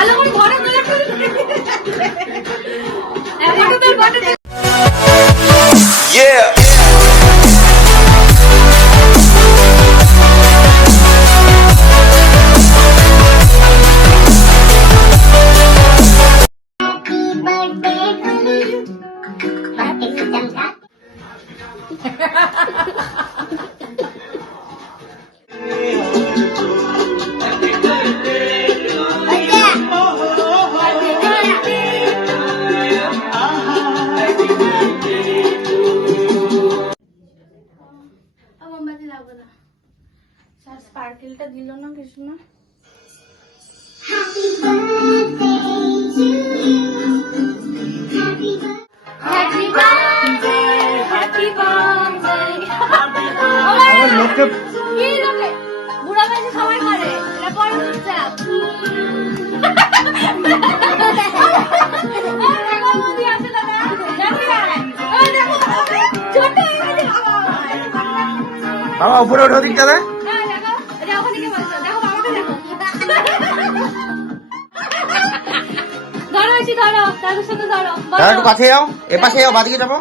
ভালো করে ঘরে গেলে Yeah. স্পার্কেলটা দিল না Krishna. Happy birthday happy birthday লোকে কি লোকে বুড়া বয়সে সবাই করে এটা পরে উৎসব। বাবা উপরে ওঠো দিক যাবে ধরো তাদের সাথে ধরো একটু কাছে যাও এ পাশে যাও বাদিকে যাবো